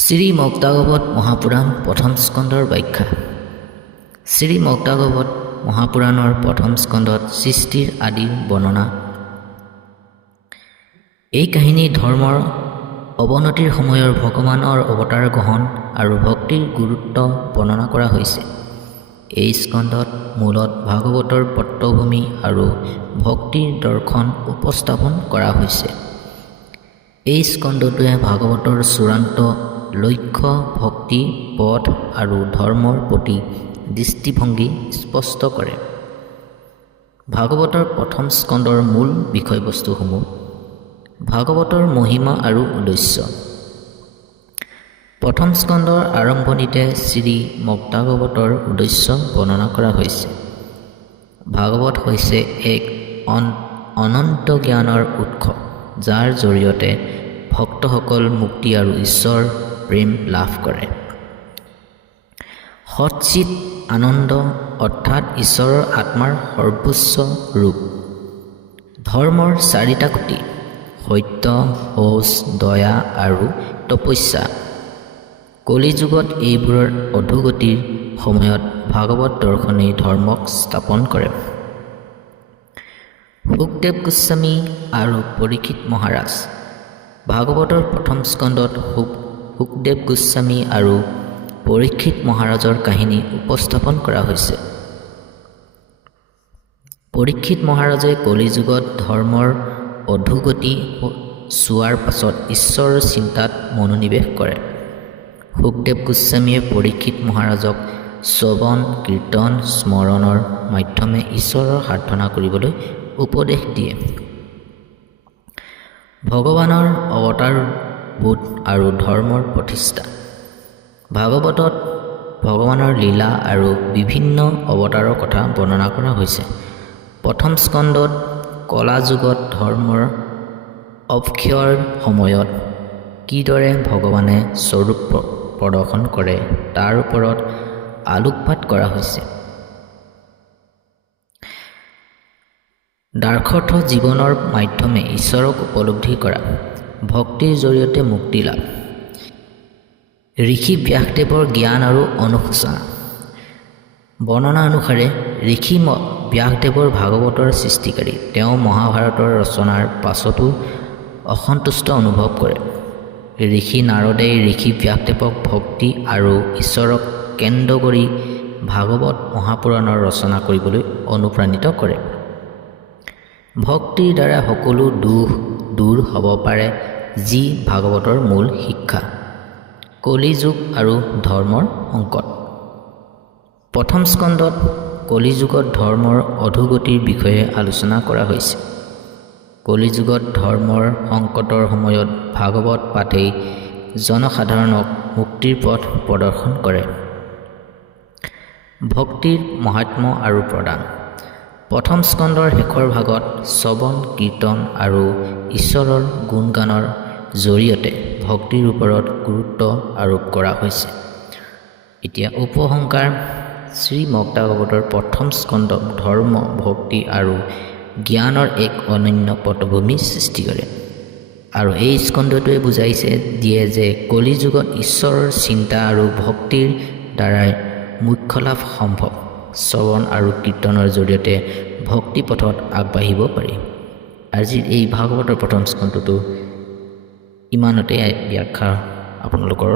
শ্ৰী মক্তাগৱত মহাপুৰাণ প্ৰথম স্কন্ধৰ ব্যাখ্যা। শ্ৰী মক্তাগৱত মহাপুৰাণৰ প্ৰথম স্কন্ধত সৃষ্টিৰ আদি বৰ্ণনা। এই কাহিনী ধৰ্মৰ অৱনতিৰ সময়ৰ ভগৱানৰ অৱতাৰ গ্ৰহণ আৰু ভক্তিৰ গুৰুত্ব বৰ্ণনা কৰা হৈছে। এই স্কন্ধত মূলত ভাগৱতৰ পটভূমি আৰু ভক্তিৰ দৰ্শন উপস্থাপন কৰা হৈছে। এই স্কন্ধটোৱে ভাগৱতৰ চূড়ান্ত লক্ষ্য, ভক্তি পথ আৰু ধৰ্মৰ প্ৰতি দৃষ্টিভংগী স্পষ্ট কৰে। ভাগৱতৰ প্ৰথম স্কন্ধৰ মূল বিষয়বস্তুসমূহ: ভাগৱতৰ মহিমা আৰু উদ্দেশ্য। প্ৰথম স্কন্ধৰ আৰম্ভণিতে শ্ৰী মক্তাগৱতৰ উদ্দেশ্য বৰ্ণনা কৰা হৈছে। ভাগৱত হৈছে এক অনন্ত জ্ঞানৰ উৎস, যাৰ জৰিয়তে ভক্তসকল মুক্তি আৰু ঈশ্বৰ প্ৰেম লাভ কৰে। সচ্চিত আনন্দ অৰ্থাৎ ঈশ্বৰৰ আত্মাৰ সৰ্বোচ্চ ৰূপ। ধৰ্মৰ চাৰিটা খুঁটি: সত্য, শৌচ, দয়া আৰু তপস্যা। কলিযুগত এইবোৰৰ অধোগতিৰ সময়ত ভাগৱত দৰ্শনেই ধৰ্মক স্থাপন কৰে। শুকদেৱ গোস্বামী আৰু পৰীক্ষিত মহাৰাজ। ভাগৱতৰ প্ৰথম স্কন্ধত শুকদেৱ গোস্বামী আৰু পৰীক্ষিত মহাৰাজৰ কাহিনী উপস্থাপন কৰা হৈছে। পৰীক্ষিত মহাৰাজে কলিযুগত ধৰ্মৰ অধোগতি চোৱাৰ পাছত ঈশ্বৰৰ চিন্তাত মনোনিৱেশ কৰে। শুকদেৱ গোস্বামীয়ে পৰীক্ষিত মহাৰাজক শ্ৰৱণ, কীৰ্তন, স্মৰণৰ মাধ্যমে ঈশ্বৰৰ সাধনা কৰিবলৈ উপদেশ দিয়ে। ভগৱানৰ অৱতাৰবোধ আৰু ধৰ্মৰ প্ৰতিষ্ঠা। ভাগৱতত ভগৱানৰ লীলা আৰু বিভিন্ন অৱতাৰৰ কথা বৰ্ণনা কৰা হৈছে। প্ৰথম স্কন্ধত কলা যুগত ধৰ্মৰ অৱক্ষয়ৰ সময়ত কিদৰে ভগৱানে স্বৰূপ প্ৰদৰ্শন কৰে তাৰ ওপৰত আলোকপাত কৰা হৈছে। দাৰ্শথ জীৱনৰ মাধ্যমে ঈশ্বৰক উপলব্ধি কৰা, ভক্তিৰ জৰিয়তে মুক্তি লাভ। ঋষি ব্যাসদেৱৰ জ্ঞান আৰু অনুশোচনা। বৰ্ণনা অনুসাৰে ঋষি ব্যাসদেৱৰ ভাগৱতৰ সৃষ্টিকাৰী। তেওঁ মহাভাৰতৰ ৰচনাৰ পাছতো অসন্তুষ্ট অনুভৱ কৰে। ঋষি নাৰদে ঋষি ব্যাসদেৱক ভক্তি আৰু ঈশ্বৰক কেন্দ্ৰ কৰি ভাগৱত মহাপুৰাণৰ ৰচনা কৰিবলৈ অনুপ্ৰাণিত কৰে। ভক্তিৰ দ্বাৰা সকলো দুখ দূৰ হ'ব পাৰে, যি ভাগৱতৰ মূল শিক্ষা। কলিযুগ আৰু ধৰ্মৰ সংকট। প্ৰথম স্কন্ধত কলিযুগত ধৰ্মৰ অধোগতিৰ বিষয়ে আলোচনা কৰা হৈছে। কলিযুগত ধৰ্মৰ সংকটৰ সময়ত ভাগৱত পাঠেই জনসাধাৰণক মুক্তিৰ পথ প্ৰদৰ্শন কৰে। ভক্তিৰ মাহাত্ম্য আৰু প্ৰদান। প্ৰথম স্কন্ধৰ শেষৰ ভাগত শ্ৰৱণ, কীৰ্তন আৰু ঈশ্বৰৰ গুণগানৰ জৰিয়তে ভক্তিৰ ওপৰত গুৰুত্ব আৰোপ কৰা হৈছে। এতিয়া উপসংহাৰ: শ্ৰী মক্তাগৱতৰ প্ৰথম স্কন্ধ ধৰ্ম, ভক্তি আৰু জ্ঞানৰ এক অনন্য পটভূমি সৃষ্টি কৰে আৰু এই স্কন্ধটোৱে বুজাইছে দিয়ে যে কলিযুগত ঈশ্বৰৰ চিন্তা আৰু ভক্তিৰ দ্বাৰাই মোক্ষ লাভ সম্ভৱ। শ্ৰৱণ আৰু কীৰ্তনৰ জৰিয়তে ভক্তি পথত আগবাঢ়িব পাৰি। আজিৰ এই ভাগৱতৰ প্ৰথম স্কন্ধটো ইমানতে ব্যাখ্যা আপোনালোকৰ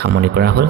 সামৰণি কৰা হ'ল।